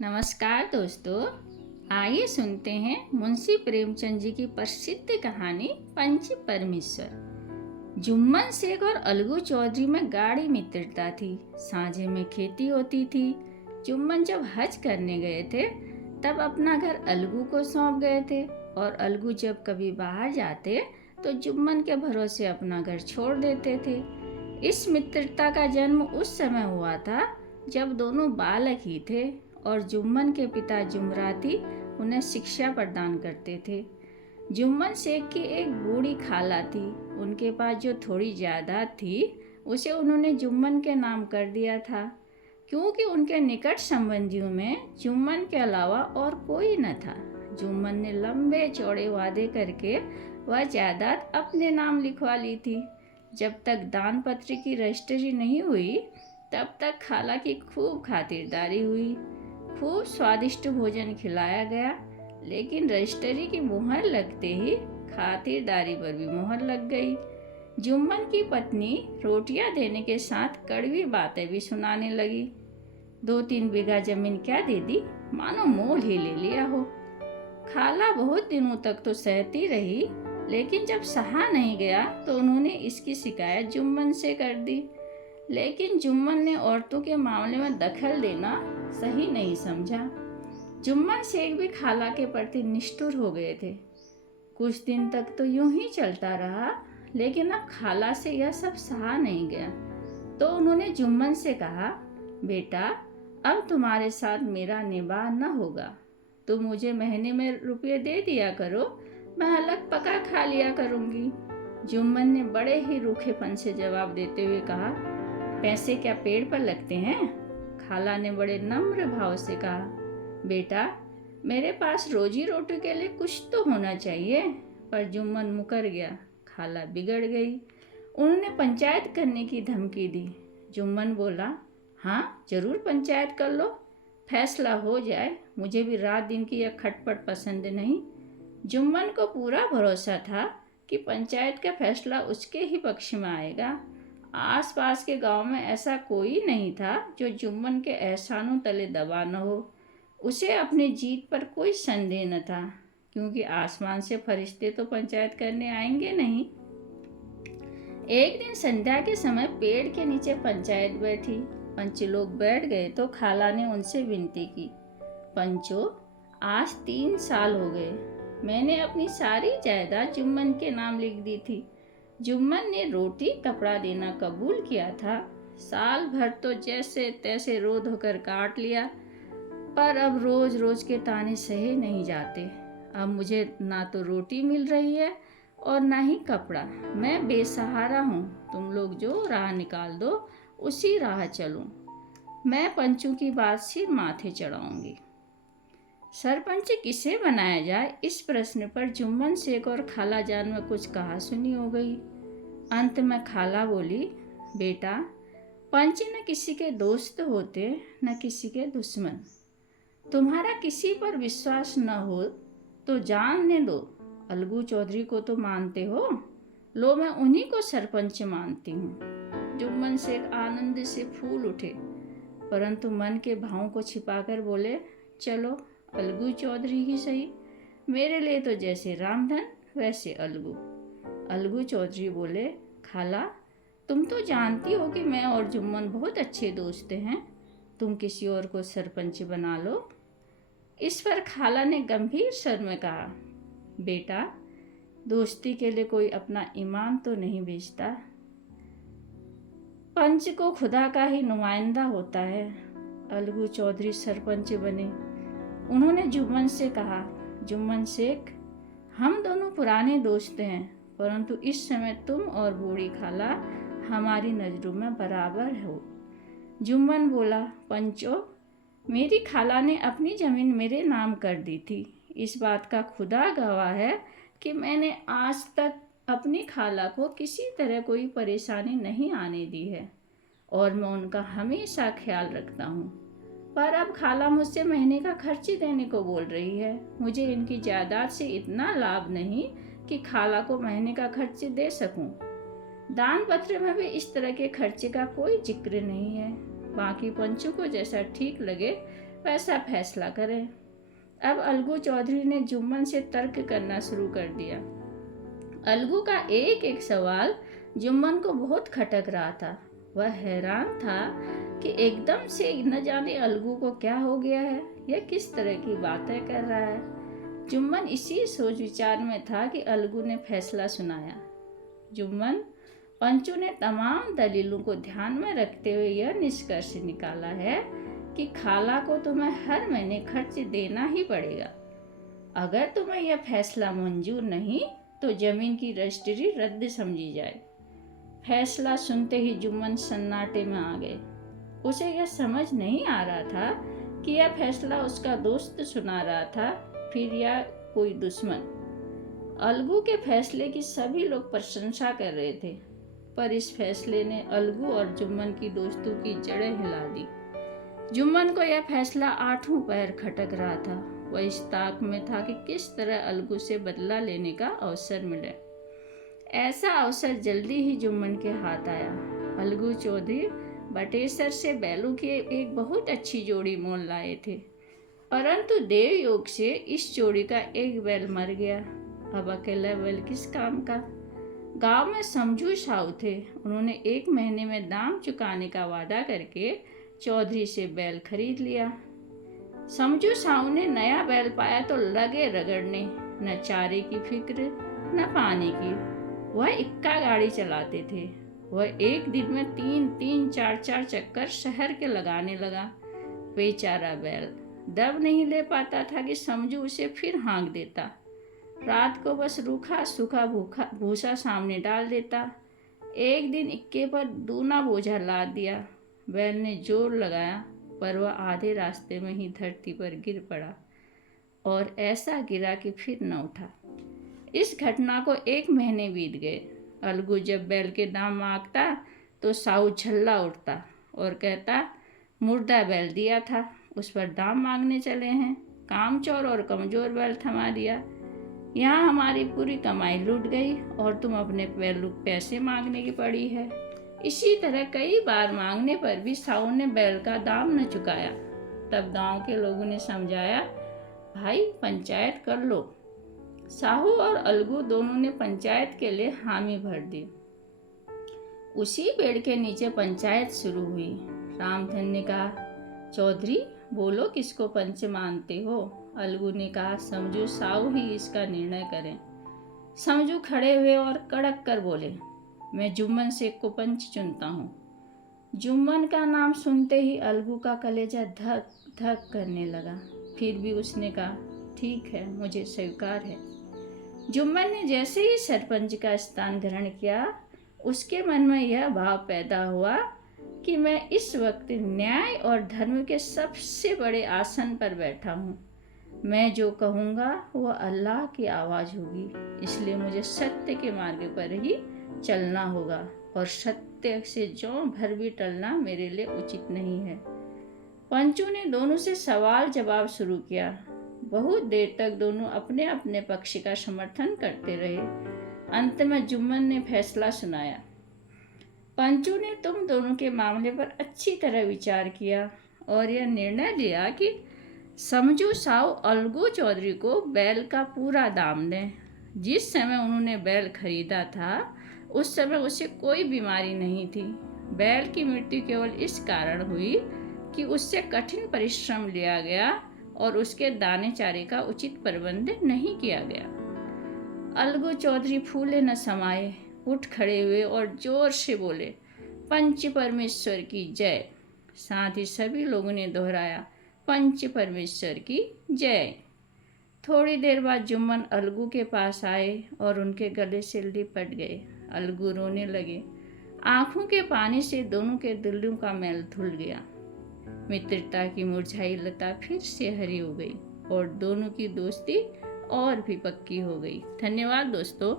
नमस्कार दोस्तों। आइए सुनते हैं मुंशी प्रेमचंद जी की प्रसिद्ध कहानी पंच परमेश्वर। जुम्मन शेख और अलगू चौधरी में गाढ़ी मित्रता थी। साझे में खेती होती थी। जुम्मन जब हज करने गए थे तब अपना घर अलगू को सौंप गए थे और अलगू जब कभी बाहर जाते तो जुम्मन के भरोसे अपना घर छोड़ देते थे। इस मित्रता का जन्म उस समय हुआ था जब दोनों बालक ही थे और जुम्मन के पिता जुमराती उन्हें शिक्षा प्रदान करते थे। जुम्मन शेख की एक बूढ़ी खाला थी। उनके पास जो थोड़ी जायदाद थी उसे उन्होंने जुम्मन के नाम कर दिया था, क्योंकि उनके निकट संबंधियों में जुम्मन के अलावा और कोई न था। जुम्मन ने लंबे चौड़े वादे करके वह जायदाद अपने नाम लिखवा ली थी। जब तक दान पत्र की रजिस्ट्री नहीं हुई तब तक खाला की खूब खातिरदारी हुई। खूब स्वादिष्ट भोजन खिलाया गया, लेकिन रजिस्ट्री की मुहर लगते ही खातिरदारी पर भी मुहर लग गई। जुम्मन की पत्नी रोटियां देने के साथ कड़वी बातें भी सुनाने लगी। 2-3 बीघा जमीन क्या दे दी, मानो मोल ही ले लिया हो। खाला बहुत दिनों तक तो सहती रही, लेकिन जब सहा नहीं गया तो उन्होंने इसकी शिकायत जुम्मन से कर दी। लेकिन जुम्मन ने औरतों के मामले में दखल देना सही नहीं समझा। जुम्मन शेख भी खाला के प्रति निष्ठुर हो गए थे। कुछ दिन तक तो यूं ही चलता रहा, लेकिन अब खाला से यह सब सहा नहीं गया। तो उन्होंने जुम्मन से कहा, बेटा, अब तुम्हारे साथ मेरा निबाह न होगा। तुम मुझे महीने में रुपये दे दिया करो, मैं अलग पका खा लिया करूंगी। जुम्मन ने बड़े ही रूखेपन से जवाब देते हुए कहा, पैसे क्या पेड़ पर लगते हैं? खाला ने बड़े नम्र भाव से कहा, बेटा, मेरे पास रोजी रोटी के लिए कुछ तो होना चाहिए। पर जुम्मन मुकर गया। खाला बिगड़ गई। उन्होंने पंचायत करने की धमकी दी। जुम्मन बोला, हाँ, जरूर पंचायत कर लो, फैसला हो जाए। मुझे भी रात दिन की यह खटपट पसंद नहीं। जुम्मन को पूरा भरोसा था कि पंचायत का फैसला उसके ही पक्ष में आएगा। आसपास के गांव में ऐसा कोई नहीं था जो जुम्मन के एहसानों तले दबा न हो। उसे अपनी जीत पर कोई संदेह न था, क्योंकि आसमान से फरिश्ते तो पंचायत करने आएंगे नहीं। एक दिन संध्या के समय पेड़ के नीचे पंचायत बैठी। पंच लोग बैठ गए तो खाला ने उनसे विनती की, पंचो, आज 3 साल हो गए, मैंने अपनी सारी जायदाद जुम्मन के नाम लिख दी थी। जुम्मन ने रोटी कपड़ा देना कबूल किया था। साल भर तो जैसे तैसे रो धोकर काट लिया, पर अब रोज रोज के ताने सहे नहीं जाते। अब मुझे ना तो रोटी मिल रही है और ना ही कपड़ा। मैं बेसहारा हूँ। तुम लोग जो राह निकाल दो उसी राह चलूँ। मैं पंचों की बात सिर माथे चढ़ाऊंगी। सरपंच किसे बनाया जाए, इस प्रश्न पर जुम्मन शेख और खाला जान में कुछ कहा सुनी हो गई। अंत में खाला बोली, बेटा, पंच न किसी के दोस्त होते न किसी के दुश्मन। तुम्हारा किसी पर विश्वास न हो तो जानने दो। अलगू चौधरी को तो मानते हो, लो मैं उन्हीं को सरपंच मानती हूँ। जुम्मन शेख आनंद से फूल उठे, परंतु मन के भावों को छिपाकर बोले, चलो अलगू चौधरी ही सही। मेरे लिए तो जैसे रामधन वैसे अलगू। अलगू चौधरी बोले, खाला, तुम तो जानती हो कि मैं और जुम्मन बहुत अच्छे दोस्त हैं। तुम किसी और को सरपंच बना लो। इस पर खाला ने गंभीर स्वर में कहा, बेटा, दोस्ती के लिए कोई अपना ईमान तो नहीं बेचता। पंच को खुदा का ही नुमाइंदा होता है। अलगू चौधरी सरपंच बने। उन्होंने जुम्मन से कहा, जुम्मन शेख, हम दोनों पुराने दोस्त हैं, परंतु इस समय तुम और बूढ़ी खाला हमारी नज़रों में बराबर हो। जुम्मन बोला, पंचो, मेरी खाला ने अपनी ज़मीन मेरे नाम कर दी थी। इस बात का खुदा गवाह है कि मैंने आज तक अपनी खाला को किसी तरह कोई परेशानी नहीं आने दी है और मैं उनका हमेशा ख्याल रखता हूँ। पर अब खाला मुझसे महीने का खर्च देने को बोल रही है। मुझे इनकी जायदाद से इतना लाभ नहीं कि खाला को महीने का खर्च दे सकूं। दान पत्र में भी इस तरह के खर्चे का कोई जिक्र नहीं है। बाकी पंचों को जैसा ठीक लगे वैसा फैसला करें। अब अलगू चौधरी ने जुम्मन से तर्क करना शुरू कर दिया। अलगू का एक एक सवाल जुम्मन को बहुत खटक रहा था। वह हैरान था कि एकदम से न जाने अलगू को क्या हो गया है, यह किस तरह की बातें कर रहा है। जुम्मन इसी सोच विचार में था कि अलगू ने फैसला सुनाया। पंचू ने तमाम दलीलों को ध्यान में रखते हुए यह निष्कर्ष निकाला है कि खाला को तुम्हें हर महीने खर्च देना ही पड़ेगा। अगर तुम्हें यह फैसला मंजूर नहीं तो जमीन की रजिस्ट्री रद्द समझी जाए। फैसला सुनते ही जुम्मन सन्नाटे में आ गए। उसे यह समझ नहीं आ रहा था कि यह फैसला उसका दोस्त सुना रहा था फिर या कोई दुश्मन। अलगू के फैसले की सभी लोग प्रशंसा कर रहे थे, पर इस फैसले ने अलगू और जुम्मन की दोस्तों की जड़ें हिला दी। जुम्मन को यह फैसला आठों पैर खटक रहा था। वह इस ताक में था कि किस तरह अलगू से बदला लेने का अवसर मिले। ऐसा अवसर जल्दी ही जुम्मन के हाथ आया। अलगू चौधरी बटेसर से बैलों की एक बहुत अच्छी जोड़ी मोल लाए थे, परंतु देव योग से इस जोड़ी का एक बैल मर गया। अब अकेला बैल किस काम का। गांव में समझू साहू थे। उन्होंने 1 महीने में दाम चुकाने का वादा करके चौधरी से बैल खरीद लिया। समझू साहू ने नया बैल पाया तो लगे रगड़ने, न चारे की फिक्र न पानी की। वह इक्का गाड़ी चलाते थे। वह एक दिन में 3-3, 4-4 चक्कर शहर के लगाने लगा। बेचारा बैल दब नहीं ले पाता था कि समझू उसे फिर हाँक देता। रात को बस रूखा सूखा भूसा सामने डाल देता। एक दिन इक्के पर दूना बोझा लाद दिया। बैल ने जोर लगाया, पर वह आधे रास्ते में ही धरती पर गिर पड़ा और ऐसा गिरा कि फिर न उठा। इस घटना को 1 महीने बीत गए। अलगू जब बैल के दाम मांगता तो साहू झल्ला उठता और कहता, मुर्दा बैल दिया था, उस पर दाम मांगने चले हैं। कामचोर और कमजोर बैल थमा दिया। यहाँ हमारी पूरी कमाई लूट गई और तुम अपने पैसे मांगने की पड़ी है। इसी तरह कई बार मांगने पर भी साहू ने बैल का दाम न चुकाया। तब गांव के लोगों ने समझाया, भाई पंचायत कर लो। साहू और अलगू दोनों ने पंचायत के लिए हामी भर दी। उसी पेड़ के नीचे पंचायत शुरू हुई। रामधन ने कहा, चौधरी बोलो किसको पंच मानते हो। अलगू ने कहा, समझू साहू ही इसका निर्णय करें। समझू खड़े हुए और कड़क कर बोले, मैं जुम्मन शेख को पंच चुनता हूँ। जुम्मन का नाम सुनते ही अलगू का कलेजा धक धक करने लगा। फिर भी उसने कहा, ठीक है, मुझे स्वीकार है। जुम्मन ने जैसे ही सरपंच का स्थान ग्रहण किया, उसके मन में यह भाव पैदा हुआ कि मैं इस वक्त न्याय और धर्म के सबसे बड़े आसन पर बैठा हूँ। मैं जो कहूँगा वह अल्लाह की आवाज़ होगी, इसलिए मुझे सत्य के मार्ग पर ही चलना होगा और सत्य से ज्यों भर भी टलना मेरे लिए उचित नहीं है। पंचू ने दोनों से सवाल जवाब शुरू किया। बहुत देर तक दोनों अपने अपने पक्ष का समर्थन करते रहे। अंत में जुम्मन ने फैसला सुनाया। पंचू ने तुम दोनों के मामले पर अच्छी तरह विचार किया और यह निर्णय लिया कि समझू साहू अलगू चौधरी को बैल का पूरा दाम दें। जिस समय उन्होंने बैल खरीदा था उस समय उसे कोई बीमारी नहीं थी। बैल की मृत्यु केवल इस कारण हुई कि उससे कठिन परिश्रम लिया गया और उसके दाने चारे का उचित प्रबंध नहीं किया गया। अलगू चौधरी फूले न समाये, उठ खड़े हुए और जोर से बोले, पंच परमेश्वर की जय। साथ ही सभी लोगों ने दोहराया, पंच परमेश्वर की जय। थोड़ी देर बाद जुम्मन अलगू के पास आए और उनके गले से लिपट गए। अलगू रोने लगे। आंखों के पानी से दोनों के दिलों का मैल धुल गया। मित्रता की मुरझाई लता फिर से हरी हो गई और दोनों की दोस्ती और भी पक्की हो गई। धन्यवाद दोस्तों।